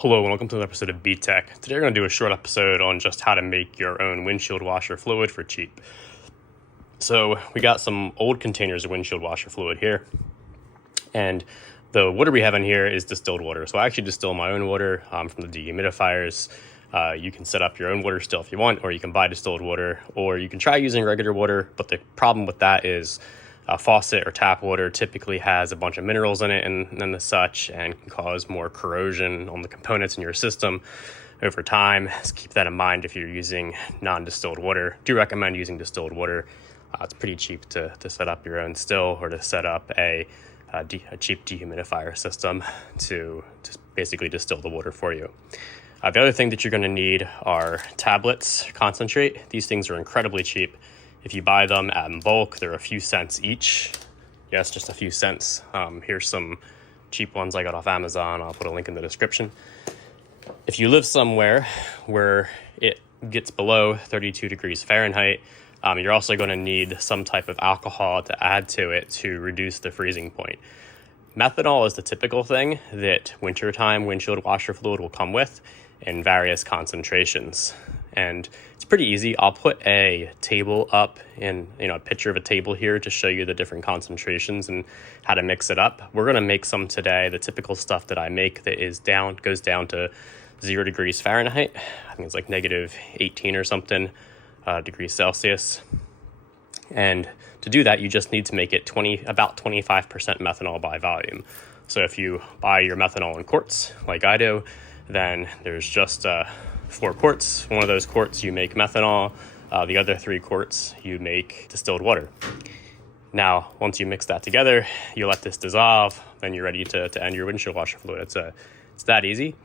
Hello and welcome to another episode of BTech. Today we're going to do a short episode on just how to make your own windshield washer fluid for cheap. So we got some old containers of windshield washer fluid here, and the water we have in here is distilled water. So I actually distill my own water from the dehumidifiers. You can set up your own water still if you want, or you can buy distilled water, or you can try using regular water, but the problem with that is faucet or tap water typically has a bunch of minerals in it and the such, and can cause more corrosion on the components in your system over time. So keep that in mind if you're using non-distilled water. Do recommend using distilled water. It's pretty cheap to set up your own still, or to set up a cheap dehumidifier system to just basically distill the water for you. The other thing that you're going to need are tablets, concentrate. These things are incredibly cheap. If you buy them in bulk, they're a few cents each. Yes, just a few cents. Here's some cheap ones I got off Amazon. I'll put a link in the description. If you live somewhere where it gets below 32 degrees Fahrenheit, you're also going to need some type of alcohol to add to it to reduce the freezing point. Methanol is the typical thing that wintertime windshield washer fluid will come with in various concentrations. And it's pretty easy. I'll put a table up in, a picture of a table here to show you the different concentrations and how to mix it up. We're going to make some today. The typical stuff that I make that goes down to 0 degrees Fahrenheit. I think it's like negative 18 or something degrees Celsius. And to do that, you just need to make it about 25% methanol by volume. So if you buy your methanol in quarts, like I do, then there's just 4 quarts. One of those quarts you make methanol. The other 3 quarts you make distilled water. Now, once you mix that together, you let this dissolve, then you're ready to end your windshield washer fluid. It's that easy.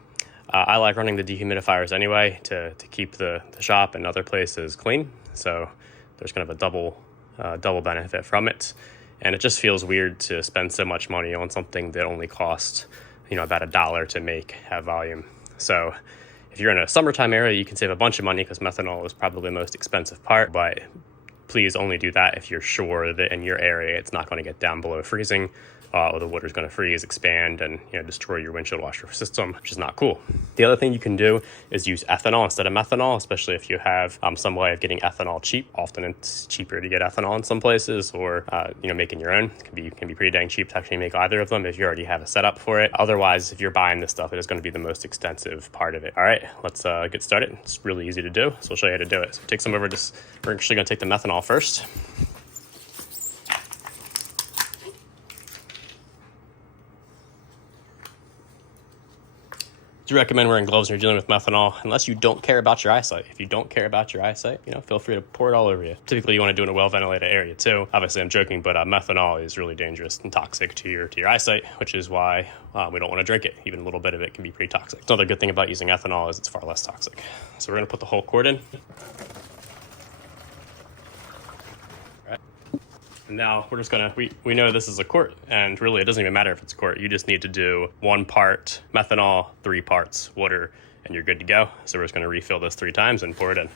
I like running the dehumidifiers anyway to keep the shop and other places clean. So there's kind of a double benefit from it. And it just feels weird to spend so much money on something that only costs, about $1 to make at volume. So if you're in a summertime area, you can save a bunch of money because methanol is probably the most expensive part, but please only do that if you're sure that in your area it's not going to get down below freezing, or the water's going to freeze, expand, and destroy your windshield washer system, which is not cool. The other thing you can do is use ethanol instead of methanol, especially if you have some way of getting ethanol cheap. Often it's cheaper to get ethanol in some places, or making your own can be pretty dang cheap to actually make either of them if you already have a setup for it. Otherwise, if you're buying this stuff, it is going to be the most extensive part of it. All right, let's get started. It's really easy to do, so we'll show you how to do it. So take some over. We're actually going to take the methanol first. I do recommend wearing gloves when you're dealing with methanol, unless you don't care about your eyesight. If you don't care about your eyesight, feel free to pour it all over you. Typically, you want to do it in a well-ventilated area too. Obviously, I'm joking, but methanol is really dangerous and toxic to your eyesight, which is why we don't want to drink it. Even a little bit of it can be pretty toxic. Another good thing about using ethanol is it's far less toxic. So we're going to put the whole quart in. Now we're just gonna, we know this is a quart, and really it doesn't even matter if it's a quart. You just need to do 1 part methanol, 3 parts water, and you're good to go. So we're just gonna refill this 3 times and pour it in.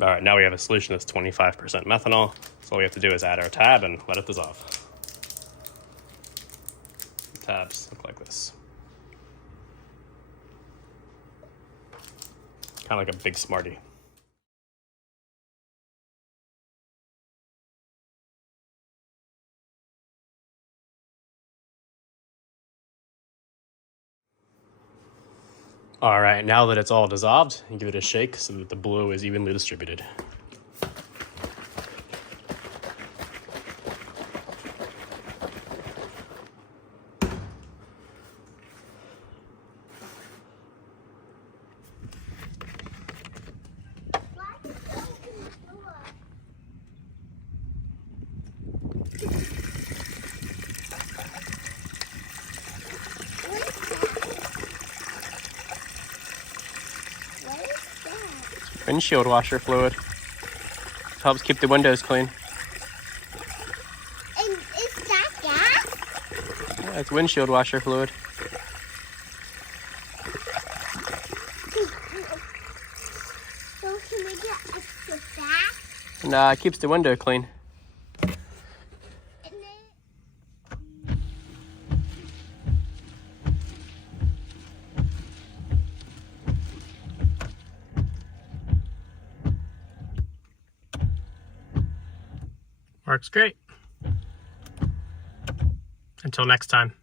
All right, now we have a solution that's 25% methanol. So all we have to do is add our tab and let it dissolve. The tabs look like this. Kind of like a big Smartie. All right, now that it's all dissolved, you give it a shake so that the blue is evenly distributed. Windshield washer fluid. Helps keep the windows clean. And is that gas? Yeah, it's windshield washer fluid. So can we get extra fast? and keeps the window clean. Works great. Until next time.